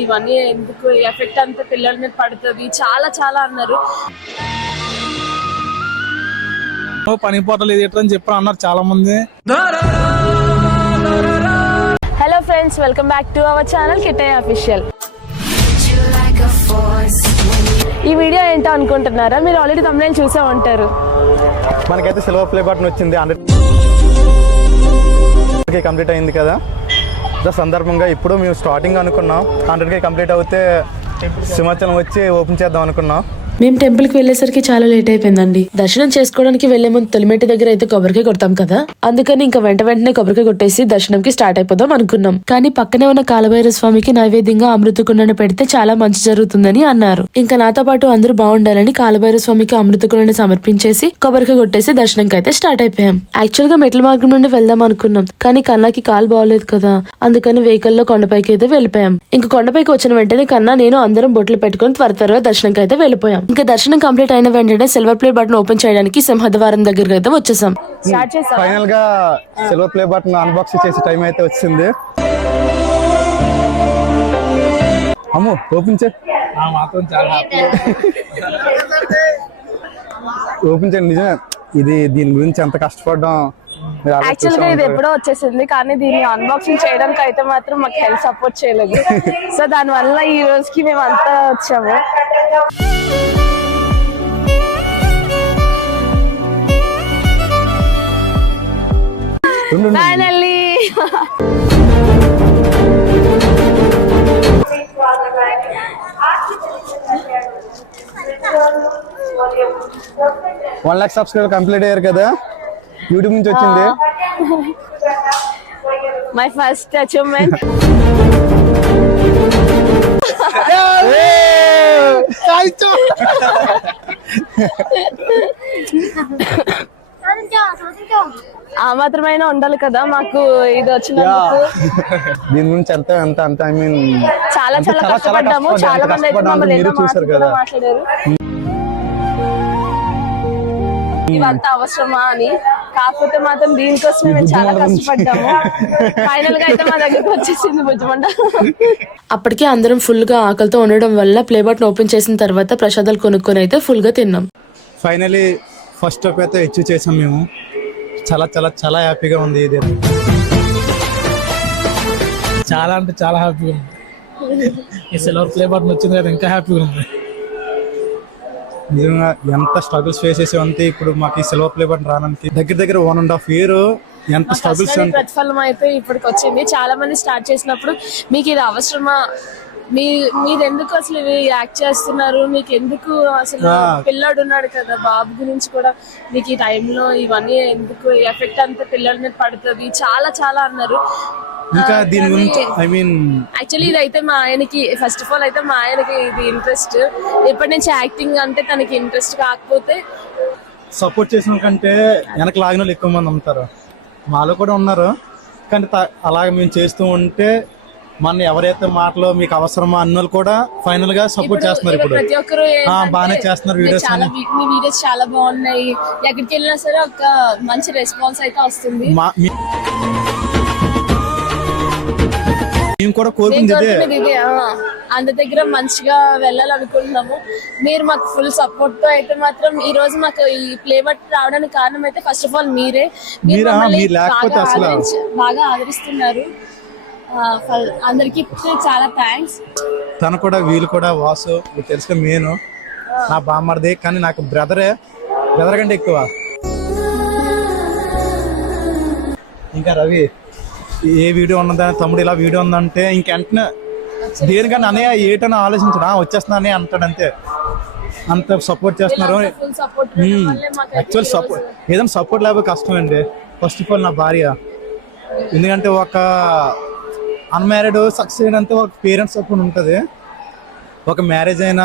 ఇవన్నీ ఎందుకు, ఎఫెక్ట్ అంతా పిల్లల మీద పడుతుంది, చాలా చాలా అన్నారు. పని పోవట్లేదు అని చెప్పి అన్నారు చాలా మంది. Hello friends, welcome back to our channel Kittayya official. ఈ వీడియో ఏంటో అనుకుంటున్నారా? మీరు ఆల్రెడీ తమిళ చూసే ఉంటారు. మనకైతే సిల్వర్ ప్లే బటన్ వచ్చింది, 100K కంప్లీట్ అయింది కదా. సందర్భంగా ఇప్పుడు మేము స్టార్టింగ్ అనుకున్నాం 100K కంప్లీట్ అవుతే సింహాచలం వచ్చి ఓపెన్ చేద్దాం అనుకున్నాం. మేము టెంపుల్ కి వెళ్లేసరికి చాలా లేట్ అయిపోయిందండి. దర్శనం చేసుకోవడానికి వెళ్లే ముందు తొలిమెట్టి దగ్గర అయితే కొబ్బరికాయ కొడతాం కదా, అందుకని ఇంకా వెంటనే కొబ్బరికాయ కొట్టేసి దర్శనంకి స్టార్ట్ అయిపోదాం అనుకున్నాం. కానీ పక్కనే ఉన్న కాలభైరవ స్వామికి నైవేద్యంగా అమృత కుండను పెడితే చాలా మంచి జరుగుతుందని అన్నారు. ఇంకా నాతో పాటు అందరూ బాగుండాలని కాలభైరవ స్వామికి అమృత కుండను సమర్పించేసి కొబ్బరికాయ కొట్టేసి దర్శనంకి అయితే స్టార్ట్ అయిపోయాం. యాక్చువల్ గా మెట్ల మార్గం నుండి వెళ్దాం అనుకున్నాం, కానీ కన్నాకి కాలు బాగోలేదు కదా, అందుకని వెహికల్ లో కొండపైకి అయితే వెళ్ళిపోయాం. ఇంకా కొండపైకి వచ్చిన వెంటనే కన్నా నేను అందరం బొట్లు పెట్టుకుని త్వరగా దర్శనంకి అయితే వెళ్ళిపోయాం. ఇంకా దర్శనం కంప్లీట్ అయిన వెంటనే సిల్వర్ ప్లే బటన్ ఓపెన్ చేయడానికి సింహద్వారం దగ్గరికి అయితే వచ్చేసాం. ఫైనల్ గా సిల్వర్ ప్లే బటన్ అన్బాక్స్ చేసే టైం అయితే వచ్చింది. అమ్ము ఓపెన్ చేయి. ఓపెన్ చేయండి. నిజమే, ఇది దీని గురించి ఎంత కష్టపడ్డాం. యాక్చువల్ గా ఇది ఎప్పుడో వచ్చేసింది, కానీ దీన్ని అన్బాక్సింగ్ చేయడానికి అయితే మాత్రం మాకు హెల్ప్ సపోర్ట్ చేయలేదు. సో దాని వల్ల ఈ రోజుకి మేము అంతా వచ్చాము. ఫైనల్లీ 1 lakh సబ్స్క్రైబర్ కంప్లీట్ అయ్యారు కదా, యూట్యూబ్ నుంచి వచ్చింది. My first achievement. ఆ మాత్రమైనా ఉండాలి కదా మాకు ఇది వచ్చినందుకు. దీని గురించి అంత ఐ మీన్ చాలా చాలా కష్టపడ్డాము. చాలా మంది అయితే మమ్మల్ని ఎన్నో మాటలు మాట్లాడారు, ఇవంతా అవసరమా అని. కాకపోతే మాత్రం దీనికోసమే మేము చాలా కష్టపడ్డాము. ఫైనల్ గా అయితే మా దగ్గరకు వచ్చేసింది బుజ్జమంట. అప్పటికే అందరం ఫుల్ గా ఆకలితో ఉండడం వల్ల ప్లే బటన్ ఓపెన్ చేసిన తర్వాత ప్రసాదాలు కొనుక్కొని అయితే ఫుల్ గా తిన్నాం. ఫైనలీ ఫస్ట్ స్టెప్ అయితే అచీవ్ చేసాం మేము. చాలా చాలా చాలా హ్యాపీగా ఉంది. ఇది చాలా అంటే చాలా హ్యాపీగా ఉంది. ఈ సిల్వర్ ప్లే బటన్ వచ్చింది కదా, ఇంకా హ్యాపీగా ఉంది. నిజంగా ఎంత స్ట్రగుల్స్ ఫేస్ చేసేవంతే ఇప్పుడు మాకు ఈ సిల్వర్ ప్లే బటన్ రావడానికి దగ్గర 1.5 year ఎంత స్ట్రగుల్స్. ప్రతిఫలం అయితే ఇప్పటికి వచ్చింది. చాలా మంది స్టార్ట్ చేసినప్పుడు మీకు ఇది అవసరమా, మీరు ఎందుకు అసలు ఇవి యాక్ట్ చేస్తున్నారు, మీకు ఎందుకు అసలు పిల్లాడు ఉన్నాడు కదా బాబు గురించి కూడా మీకు ఈ టైంలో ఇవన్నీ ఎందుకు, ఎఫెక్ట్ అంతా పిల్లల మీద పడుతుంది, చాలా చాలా అన్నారు. ఇంకా దీని గురించి ఐ మీన్ యాక్చువల్లీ ఇది అయితే మా ఆయనకి ఫస్ట్ ఆఫ్ ఆల్ అయితే మా ఆయనకి ఇది ఇంట్రెస్ట్. ఎప్పటి నుంచి యాక్టింగ్ అంటే తనకి ఇంట్రెస్ట్, కాకపోతే సపోర్ట్ చేసిన కంటే వెనక లాగిన వాళ్ళు ఎక్కువ మంది ఉంటారు. మాలో కూడా ఉన్నారు, కానీ అలాగ మేము చేస్తూ ఉంటే మన ఎవరైతే మాటలో మీకు అవసరమా అన్నోళ్ళు కూడా ఫైనల్ గా సపోర్ట్ చేస్తున్నారు. ఇప్పుడు ప్రతి ఒక్కరు బాగానే చేస్తున్నారు. వీడియోస్ మీ వీడియోస్ చాలా బాగున్నాయి, ఎక్కడికి వెళ్ళినా సరే ఒక మంచి రెస్పాన్స్ అయితే వస్తుంది. మేము కూడా కోరుకుంది ఇదే, అందరి దగ్గర మంచిగా వెళ్ళాలనుకుంటున్నాము. మీరు మాకు ఫుల్ సపోర్ట్ తో అయితే మాత్రం ఈ రోజు మాకు ఈ ప్లే బటన్ రావడానికి కారణం అయితే ఫస్ట్ ఆఫ్ ఆల్ మీరే. బాగా ఆదరిస్తున్నారు. అందరికి చాలా థ్యాంక్స్. తను కూడా వీళ్ళు కూడా వాసు తెలుసు, నేను నా బామ్మర్ది, కానీ నాకు బ్రదర్ కంటే ఎక్కువ. ఇంకా రవి ఏ వీడియో ఉన్నదా తమ్ముడు ఇలా వీడియో ఉందంటే ఇంకెంటనే దేనికన్నా అనే ఏటని ఆలోచించడా వచ్చేస్తున్నా అని అంటాడు. అంతే, అంత సపోర్ట్ చేస్తున్నారు. యాక్చువల్ సపోర్ట్ ఏదైనా సపోర్ట్ లేకపోతే కష్టం అండి. ఫస్ట్ ఆఫ్ ఆల్ నా భార్య, ఎందుకంటే ఒక అన్మ్యారీడ్ సక్సెస్ అయినంత ఒక పేరెంట్స్ సపోర్ట్ ఉంటుంది. ఒక మ్యారేజ్ అయిన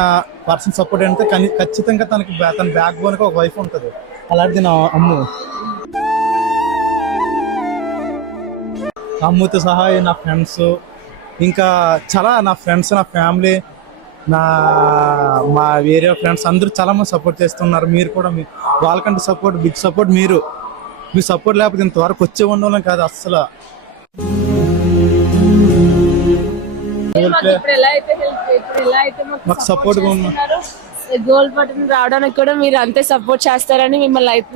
పర్సన్ సపోర్ట్ అంటే ఖచ్చితంగా తన బ్యాక్ బోన్కి ఒక వైఫ్ ఉంటుంది. అలాంటిది నా అమ్ముతో సహా నా ఫ్రెండ్స్, ఇంకా చాలా నా ఫ్రెండ్స్, నా ఫ్యామిలీ, మా ఏరియా ఫ్రెండ్స్ అందరూ చాలా మంది సపోర్ట్ చేస్తున్నారు. మీరు కూడా వాళ్ళకంటే సపోర్ట్, బిగ్ సపోర్ట్. మీరు సపోర్ట్ లేకపోతే ఇంతవరకు వచ్చే ఉండడం కాదు అస్సలు. మాకు ఇప్పుడు ఎలా అయితే మాకు support గా ఉన్న- గోల్డ్ బటన్ రావడానికి కూడా మీరు అంతే సపోర్ట్ చేస్తారని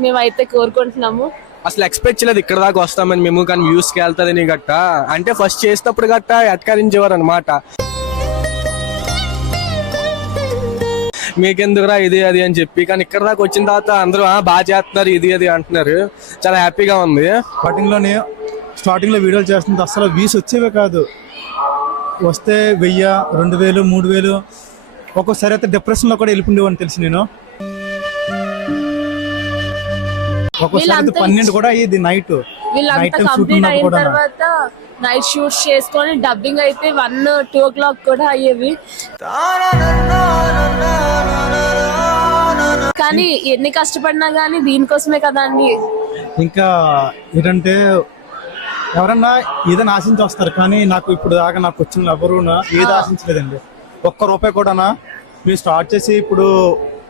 మేమైతే కోరుకుంటున్నాము. అసలు ఎక్స్పెక్ట్ చేయలేదు ఇక్కడ దాకా వస్తామని మేము, కానీ వ్యూస్ కి వెళ్తాదని గట్ట అంటే ఫస్ట్ చేసినప్పుడు గట్ట ఎట్కరించేవారు అనమాట. మీకెందుకురా ఇది అది అని చెప్పి, కానీ ఇక్కడ దాకా వచ్చిన తర్వాత అందరూ బాగా చేస్తున్నారు ఇది అది అంటున్నారు. చాలా హ్యాపీగా ఉంది. స్టార్టింగ్ లో వీడియోలు చేస్తుంది అసలు వ్యూస్ వచ్చేవే కాదు, వస్తే 1000, 2000, 3000, ఒక్కోసారి అయితే డిప్రెషన్ లో కూడా వెళ్ళిపోండేవని తెలిసి నేను. ఒక్కోసారి 12 కూడా అయ్యేది నైట్. వీళ్ళంతా కంప్లీట్ అయిన తర్వాత నైట్ షూట్స్ చేసుకొని డబ్బింగ్ అయితే 1-2 o'clock కూడా అయ్యేవి. కానీ ఎన్ని కష్టపడినా గానీ దీనికోసమే కదా అండి. ఇంకా ఏంటంటే ఎవరన్నా ఏదైనా ఆశించి వస్తారు, కానీ నాకు ఇప్పుడు దాకా నాకు వచ్చిన ఎవరు ఏది ఆశించలేదండి. ₹1 కూడా మీరు స్టార్ట్ చేసి ఇప్పుడు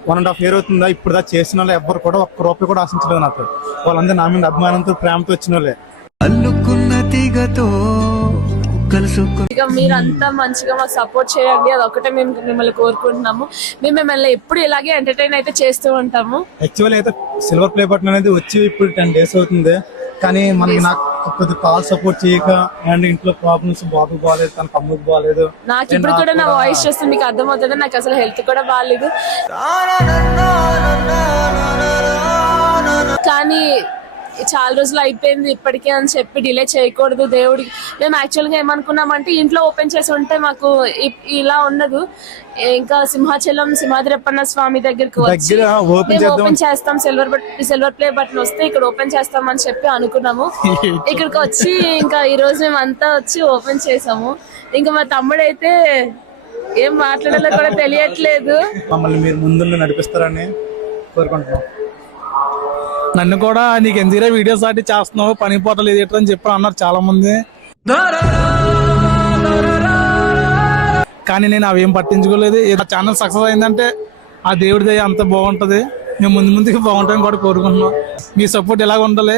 1.5 year అవుతుందా, ఇప్పుడు దాకా చేసిన వాళ్ళు ఎవ్వరు కూడా ₹1 కూడా ఆశించలేదు నాకు. వాళ్ళందరూ నా మీద అభిమానంతో ప్రేమతో వచ్చిన వాళ్ళే. ఇక మీరంతా మంచిగా మాకు సపోర్ట్ చేయండి, అదొకటే మేము మిమ్మల్ని కోరుకుంటున్నాము. మేము మిమ్మల్ని ఎప్పుడు ఇలాగే ఎంటర్టైన్ అయితే చేస్తూ ఉంటాము. యాక్చువల్లీ అయితే సిల్వర్ ప్లే బటన్ అనేది వచ్చి ఇప్పుడు 10 days అవుతుంది, కానీ మనకి నాకు కొద్ది కాల్ సపోర్ట్ చేయక అండ్ ఇంట్లో ప్రాబ్లమ్స్, బాబు బాగాలేదు, తన తమ్ముడు బాగాలేదు. నాకు ఇప్పుడు కూడా నా వాయిస్ చూస్తే మీకు అర్థమవుతుంది, నాకు అసలు హెల్త్ కూడా బాగాలేదు. కానీ చాలా రోజులు అయిపోయింది ఇప్పటికే అని చెప్పి డిలే చేయకూడదు దేవుడికి. మేము యాక్చువల్గా ఏమనుకున్నామంటే ఇంట్లో ఓపెన్ చేసి ఉంటే మాకు ఇలా ఉండదు, ఇంకా సింహాద్రప్పన్న స్వామి దగ్గరికి వచ్చి మేము ఓపెన్ చేస్తాం, సిల్వర్ ప్లే బటన్ వస్తే ఇక్కడ ఓపెన్ చేస్తాం అని చెప్పి అనుకున్నాము. ఇక్కడికి వచ్చి ఇంకా ఈ రోజు మేము అంతా వచ్చి ఓపెన్ చేసాము. ఇంకా మా తమ్ముడు అయితే ఏం మాట్లాడాలో కూడా తెలియట్లేదు. మమ్మల్ని మీరు ముందు నడిపిస్తారని కోరుకుంటున్నాం. నన్ను కూడా నీకు ఎందుకు వీడియోస్ ఆటి చేస్తున్నావు, పని పోటలు ఇది అని చెప్పి అన్నారు చాలా మంది, కానీ నేను అవేం పట్టించుకోలేదు. ఛానల్ సక్సెస్ అయిందంటే ఆ దేవుడి దయ అంత బాగుంటది. మేము ముందుకు బాగుంటామని కూడా కోరుకుంటున్నాం. మీ సపోర్ట్ ఎలాగ ఉండాలి.